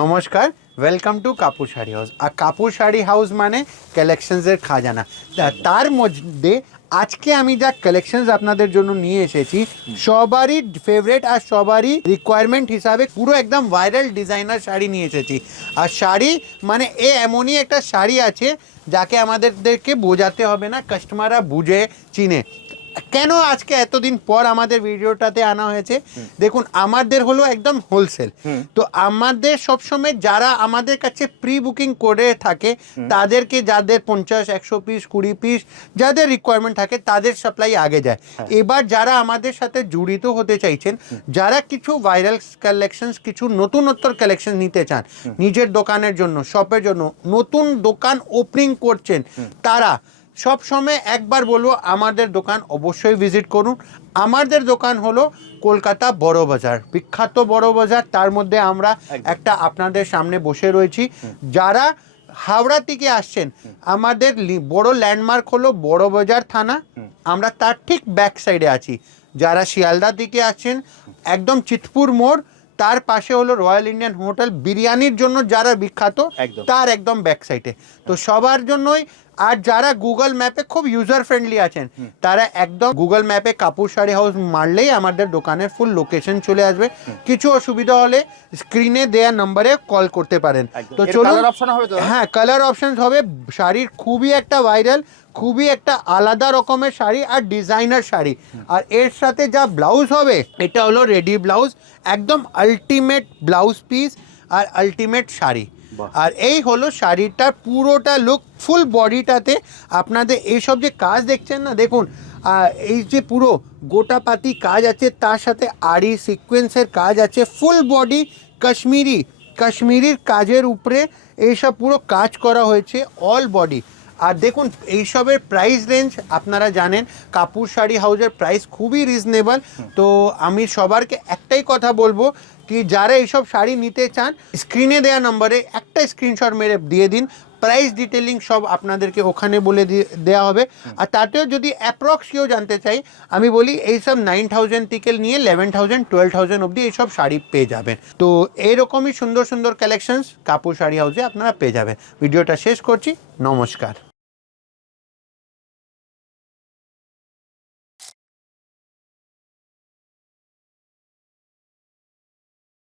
নমস্কার, welcome to Kapoor sari house. আর Kapoor sari house মানে কালেকশনসের খাজানা। তার মধ্যে আজকে আমি যা কালেকশনস আপনাদের জন্য নিয়ে এসেছি সবারই ফেভারিট আর সবারই রিকোয়ারমেন্ট হিসাবে পুরো একদম ভাইরাল ডিজাইনার শাড়ি নিয়ে এসেছি। আর শাড়ি মানে এমনই একটা শাড়ি আছে যাকে আমাদেরকে বোঝাতে হবে না, কাস্টমাররা বুঝে চিনে। কেন আজকে এতদিন পর আমাদের ভিডিওটাতে আনা হয়েছে, দেখুন আমাদের হলো একদম হোলসেল। তো আমাদের সবসময় যারা আমাদের কাছে প্রি বুকিং করে থাকে তাদেরকে, যাদের 50-100 পিস 20 পিস যাদের রিকোয়ারমেন্ট থাকে তাদের সাপ্লাই আগে যায়। এবার যারা আমাদের সাথে জড়িত হতে চাইছেন, যারা কিছু ভাইরাল কালেকশনস, কিছু নতুনত্তর কালেকশন নিতে চান নিজের দোকানের জন্য, শপের জন্য, নতুন দোকান ওপেনিং করছেন, তারা সব সময় একবার বলবো আমাদের দোকান অবশ্যই ভিজিট করুন। আমাদের দোকান হলো কলকাতা বড় বাজার, বিখ্যাত বড় বাজার। তার মধ্যে আমরা একটা আপনাদের সামনে বসে রয়েছি। যারা হাওড়া থেকে আসছেন, আমাদের বড় ল্যান্ডমার্ক হলো বড় বাজার থানা, আমরা তার ঠিক ব্যাক সাইডে আছি। যারা শিয়ালদা থেকে আসছেন, একদম চিতপুর মোড়, তার পাশে হলো রয়্যাল ইন্ডিয়ান হোটেল, বিরিয়ানির জন্য যারা বিখ্যাত, তার একদম ব্যাক সাইডে। তো সবার জন্যই। আর যারা গুগল ম্যাপে খুব ইউজার ফ্রেন্ডলি আছেন, তারা একদম গুগল ম্যাপে কাপুর শাড়ি হাউস মারলেই আমাদের দোকানের ফুল লোকেশন চলে আসবে। কিছু অসুবিধা হলে স্ক্রিনে দেওয়া নম্বরে কল করতে পারেন। তো চলুন, হ্যাঁ কালার অপশন হবে। শাড়ির খুবই একটা ভাইরাল, খুবই একটা আলাদা রকমের শাড়ি আর ডিজাইনার শাড়ি। আর এর সাথে যা ব্লাউজ হবে, এটা হলো রেডি ব্লাউজ, একদম আলটিমেট ব্লাউজ পিস আর আলটিমেট শাড়ি। আর এই হলো শাড়িটার পুরোটা লুক। ফুল বডিটাতে আপনাদের এইসব যে কাজ দেখছেন না, দেখুন এই যে পুরো গোটাপাতি কাজ আছে, তার সাথে আড়ি সিকোয়েন্সের কাজ আছে, ফুল বডি কাশ্মীরির কাজের উপরে এইসব পুরো কাজ করা হয়েছে অল বডি। আর দেখুন এইসবের প্রাইস রেঞ্জ আপনারা জানেন, কাপুর শাড়ি হাউসের প্রাইস খুবই রিজনেবল। তো আমি সবারকে একটাই কথা বলবো কি, যারা এইসব শাড়ি নিতে চান স্ক্রিনে দেওয়া নম্বরে একটা স্ক্রিনশট মেরে দিয়ে দিন, প্রাইস ডিটেলিং সব আপনাদেরকে ওখানে বলে দেওয়া হবে। আর তাতেও যদি অ্যাপ্রক্স কেউ জানতে চাই, আমি বলি এইসব 9000 থেকে নিয়ে 11,000 12,000 অবধি এইসব শাড়ি পেয়ে যাবেন। তো এইরকমই সুন্দর সুন্দর কালেকশনস কাপুর শাড়ি হাউসে আপনারা পেয়ে যাবেন। ভিডিওটা শেষ করছি, নমস্কার।